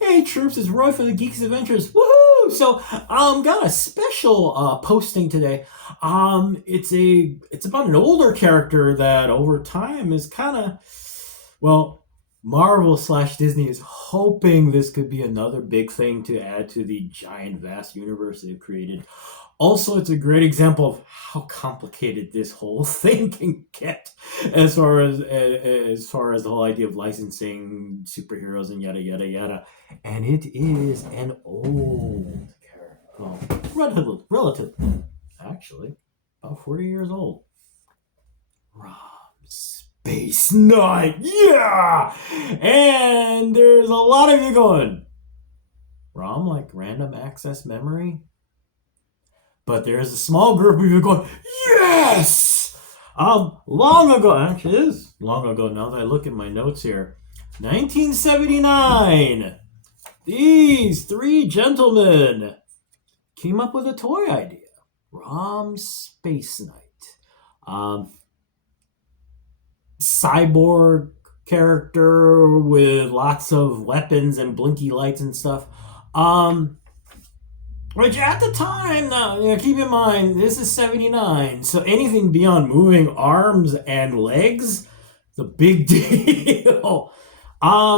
Hey troops, it's Roy from the Geeks Adventures. Woohoo! So, got a special posting today. It's about an older character that over time is kind of, well, Marvel slash Disney is hoping this could be another big thing to add to the giant vast universe they've created. Also, it's a great example of how complicated this whole thing can get, as far as the whole idea of licensing superheroes and yada yada yada. And it is an old character, well, actually, about 40 years old. Rom Space Knight, yeah. And there's a lot of you going, Rom, like random access memory. But there's a small group of you going, yes! Long ago, actually, it is long ago now that I look at my notes here. 1979, these three gentlemen came up with a toy idea. Rom Space Knight. Cyborg character with lots of weapons and blinky lights and stuff. Which at the time, now, keep in mind, this is 79, so anything beyond moving arms and legs, it's a big deal.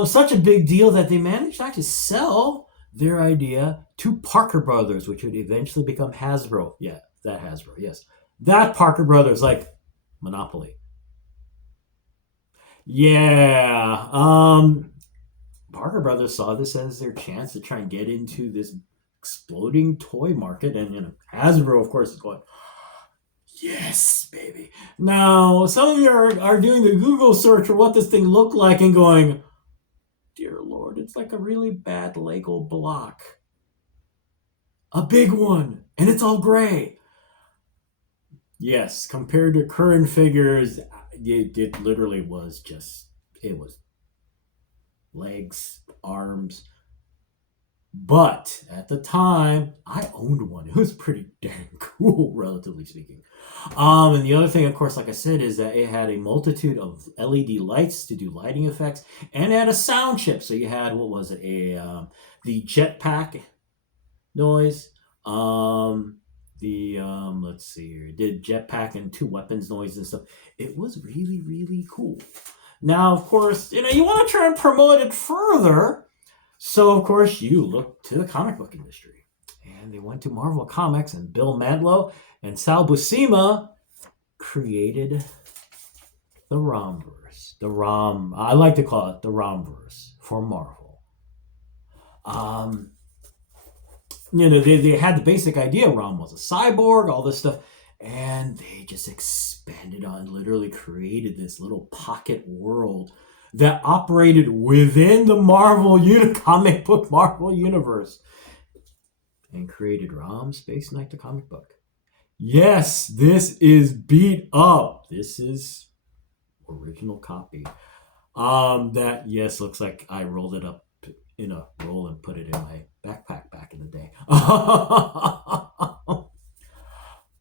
Such a big deal that they managed to actually sell their idea to Parker Brothers, which would eventually become Hasbro. Yeah, that Hasbro, yes. That Parker Brothers, like Monopoly. Yeah, Parker Brothers saw this as their chance to try and get into this exploding toy market, and Hasbro, of course, is going, yes, baby. Now, some of you are doing the Google search for what this thing looked like and going, dear Lord, it's like a really bad Lego block. A big one, and it's all gray. Yes, compared to current figures, it literally was just, it was legs, arms. But at the time, I owned one. It was pretty dang cool, relatively speaking. And the other thing, of course, like I said, is that it had a multitude of LED lights to do lighting effects, and it had a sound chip. So you had, what was it, the jetpack noise. Let's see here, it did jetpack and two weapons noise and stuff. It was really, really cool. Now, of course, you want to try and promote it further. So, of course, you look to the comic book industry. And they went to Marvel Comics, and Bill Mantlo and Sal Buscema created the Romverse. I like to call it the Romverse for Marvel. They had the basic idea. Rom was a cyborg, all this stuff. And they just expanded on, literally created this little pocket world that operated within the comic book Marvel universe, and created Rom Space Knight, the comic book. Yes, this is beat up. This is original copy. That, yes, looks like I rolled it up in a roll and put it in my backpack back in the day.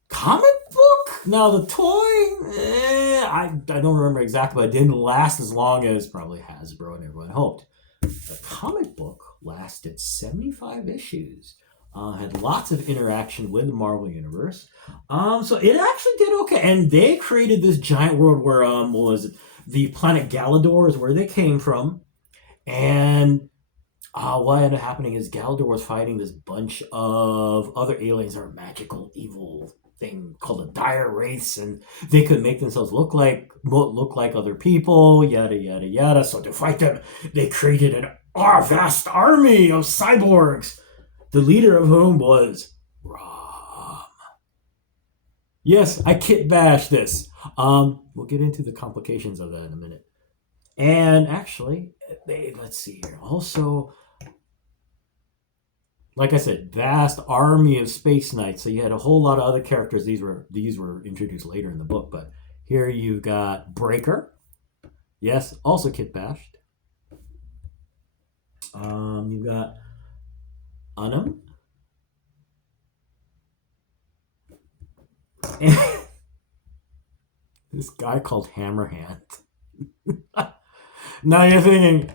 Comic book? Now the toy, I don't remember exactly, but it didn't last as long as probably Hasbro and everyone hoped. The comic book lasted 75 issues. Had lots of interaction with the Marvel Universe. So it actually did okay. And they created this giant world where, the planet Galador is where they came from. And what ended up happening is Galador was fighting this bunch of other aliens that are magical, evil thing called a dire wraiths, and they could make themselves look like other people, yada yada yada. So to fight them, they created a vast army of cyborgs, the leader of whom was Rom. Yes, I kit bash this. We'll get into the complications of that in a minute. And actually, let's see here. Also, like I said, vast army of Space Knights. So you had a whole lot of other characters. These were introduced later in the book, but here you've got Breaker. Yes, also kit bashed. You've got Unum. And this guy called Hammerhand. Now you're thinking,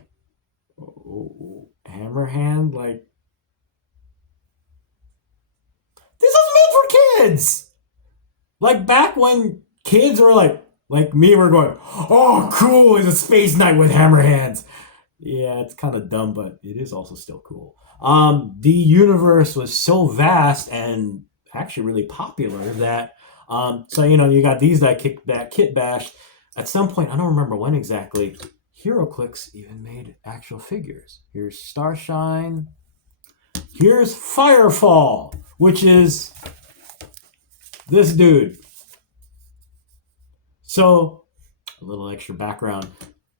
oh, Hammerhand, like, this is made for kids. Like back when kids were like me, were going, oh, cool, it's a Space Knight with Hammerhands. Yeah, it's kind of dumb, but it is also still cool. The universe was so vast and actually really popular that, so you got these that kit bashed. At some point, I don't remember when exactly, HeroClix even made actual figures. Here's Starshine. Here's Firefall, which is this dude. So, a little extra background.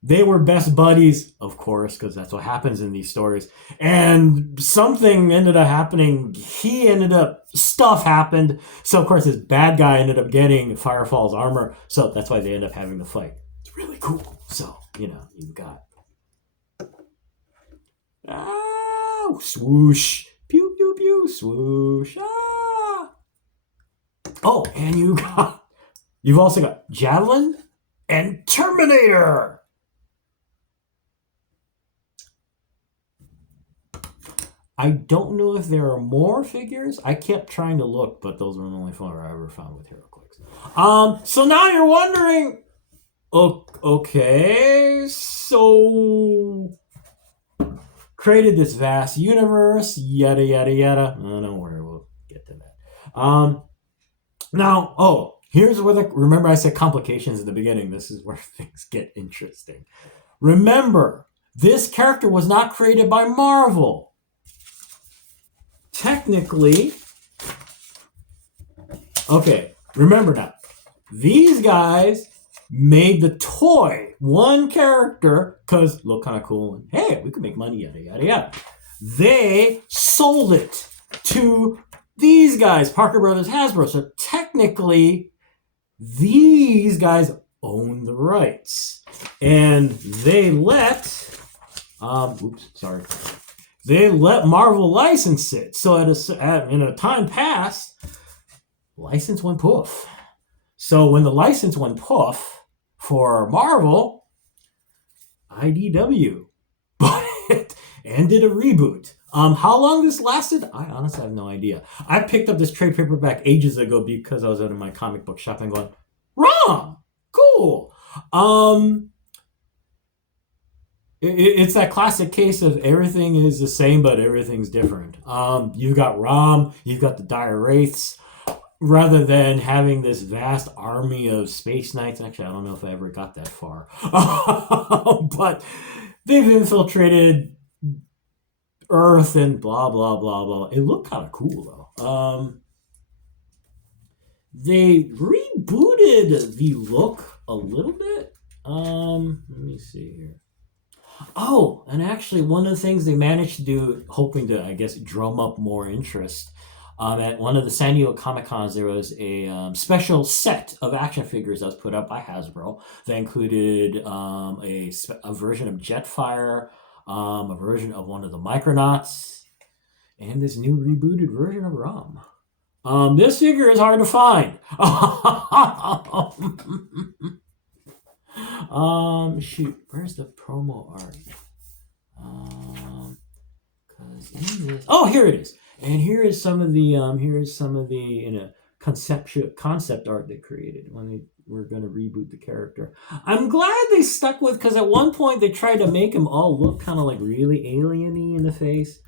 They were best buddies, of course, because that's what happens in these stories. And something ended up happening. Stuff happened. So, of course, this bad guy ended up getting Firefall's armor. So, that's why they end up having the fight. It's really cool. So, you've got. Ah, swoosh. Pew, pew, pew, swoosh. Ah. Oh, and you've also got Javelin and Terminator. I don't know if there are more figures. I kept trying to look, but those were the only four I ever found with HeroClix. So now you're wondering, okay, so created this vast universe, yada yada yada. Oh, don't worry, we'll get to that. Now, here's where remember I said complications in the beginning. This is where things get interesting. Remember, this character was not created by Marvel. Technically, okay, remember now, these guys made the toy one character because look kind of cool and hey, we can make money, yada yada yada. They sold it to these guys, Parker Brothers, Hasbro. So technically, these guys own the rights, and they let they let Marvel license it. So in a time past, license went poof. So when the license went poof for Marvel, IDW bought it and did a reboot. How long this lasted, I honestly have no idea. I picked up this trade paperback ages ago because I was out of my comic book shop and going, wrong, cool. It's that classic case of everything is the same, but everything's different. You've got Rom, you've got the Dire Wraiths. Rather than having this vast army of Space Knights, actually, I don't know if I ever got that far. But they've infiltrated Earth and blah, blah, blah, blah. It looked kind of cool, though. They rebooted the look a little bit. Let me see here. Oh, and actually, one of the things they managed to do, hoping to, I guess, drum up more interest, at one of the San Diego Comic-Cons, there was a special set of action figures that was put up by Hasbro that included a version of Jetfire, a version of one of the Micronauts, and this new rebooted version of Rom. This figure is hard to find. Shoot, where's the promo art? Oh, here it is. And here is some of the concept art they created when they were going to reboot the character. I'm glad they stuck with, because at one point they tried to make him all look kind of like really alien-y in the face,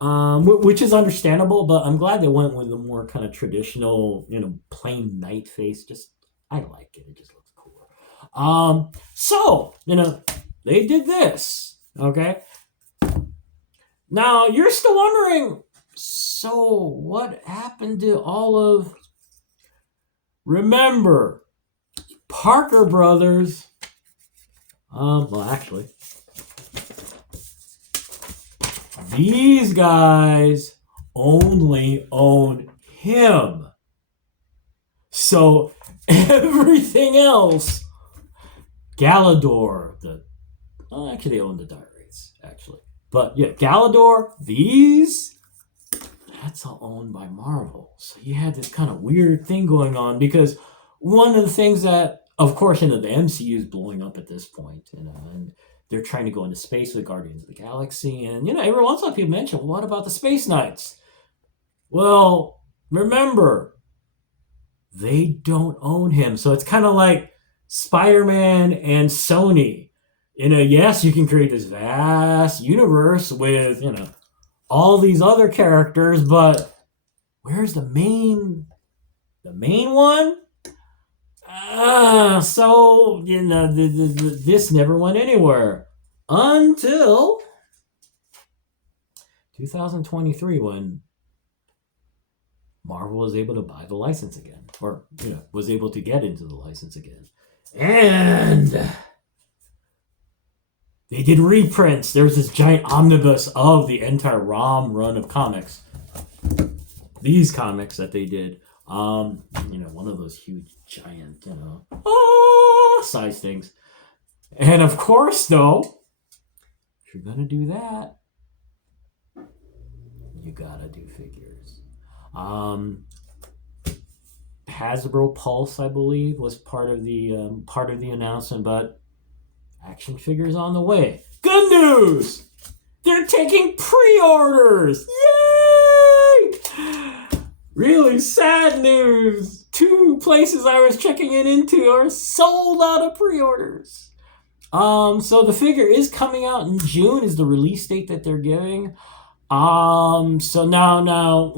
which is understandable. But I'm glad they went with a more kind of traditional, plain knight face. Just I like it. It just looks cooler. So they did this. Okay. Now you're still wondering. So, what happened to all of... Remember, Parker Brothers... well, actually... These guys only own him. So, everything else... Galador, actually, they own the Dire Wraiths, actually. But, yeah, Galador, these... That's all owned by Marvel. So you had this kind of weird thing going on, because one of the things that, of course, the MCU is blowing up at this point, and they're trying to go into space with Guardians of the Galaxy. And, every once in a while people mention, well, what about the Spaceknights? Well, remember, they don't own him. So it's kind of like Spider-Man and Sony. Yes, you can create this vast universe with, all these other characters, but where's the main one? So, this never went anywhere until 2023 when Marvel was able to buy the license again, or, was able to get into the license again. And they did reprints. There was this giant omnibus of the entire ROM run of comics. These comics that they did. One of those huge, giant, size things. And of course, though, if you're going to do that, you got to do figures. Hasbro Pulse, I believe, was part of the announcement, but action figures on the way. Good news! They're taking pre-orders! Yay! Really sad news. 2 places I was checking into are sold out of pre-orders. So the figure is coming out in June is the release date that they're giving. So now,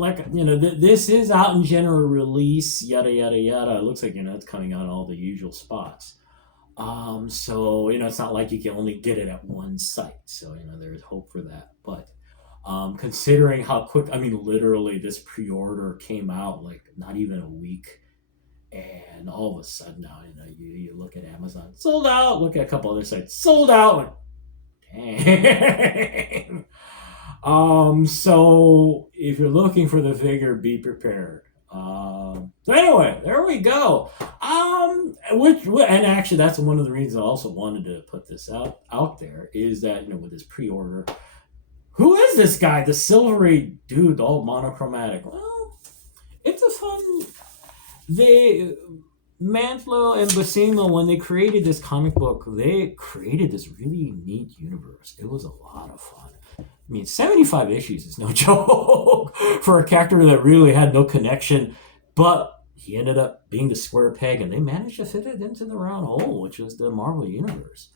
this is out in general release, yada, yada, yada. It looks like, it's coming out in all the usual spots. So, it's not like you can only get it at one site. So, there's hope for that. But, considering how quick, literally this pre-order came out, like, not even a week. And all of a sudden now, you look at Amazon, sold out. Look at a couple other sites, sold out. Dang. So if you're looking for the figure, be prepared. So anyway, there we go. And actually that's one of the reasons I also wanted to put this out there is that, with this pre-order, who is this guy? The silvery dude, all monochromatic. Well, it's a fun, Mantlo and Buscema, when they created this comic book, they created this really neat universe. It was a lot of fun. 75 issues is no joke for a character that really had no connection, but he ended up being the square peg, and they managed to fit it into the round hole, which was the Marvel Universe.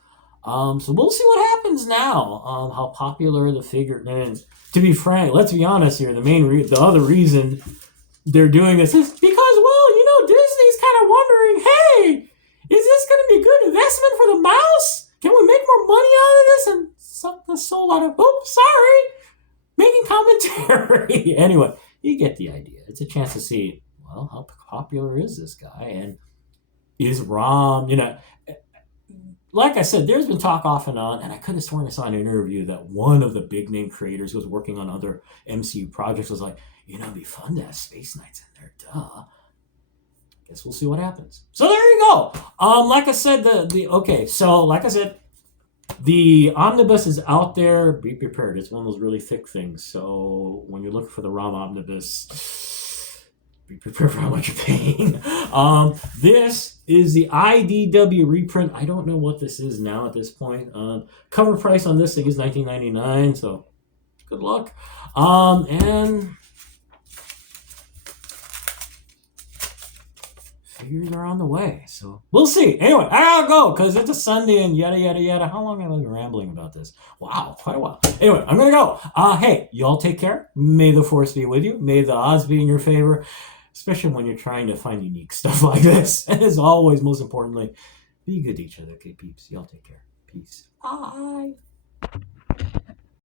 So we'll see what happens now, how popular the figure is. To be frank, let's be honest here, the other reason they're doing this is because, Disney's kind of wondering, hey, is this going to be a good investment for the mouse? Can we make more money out of this? And suck the soul out of, sorry, making commentary. Anyway, you get the idea. It's a chance to see, well, how popular is this guy? And is ROM, like I said, there's been talk off and on, and I could have sworn I saw an interview that one of the big name creators who was working on other MCU projects was like, it'd be fun to have Spaceknights in there, duh. Guess we'll see what happens. So there you go. Like I said, the omnibus is out there. Be prepared. It's one of those really thick things. So when you're looking for the ROM omnibus, be prepared for how much you're paying. This is the IDW reprint. I don't know what this is now at this point. Cover price on this thing is $19.99. So good luck. And figures are on the way, so we'll see. Anyway, I gotta go because it's a Sunday and yada yada yada. How long have I been rambling about this? Wow, quite a while. Anyway, I'm gonna go. Hey, y'all take care. May the force be with you. May the odds be in your favor, especially when you're trying to find unique stuff like this. And as always, most importantly, be good to each other, okay, peeps. Y'all take care. Peace. Bye.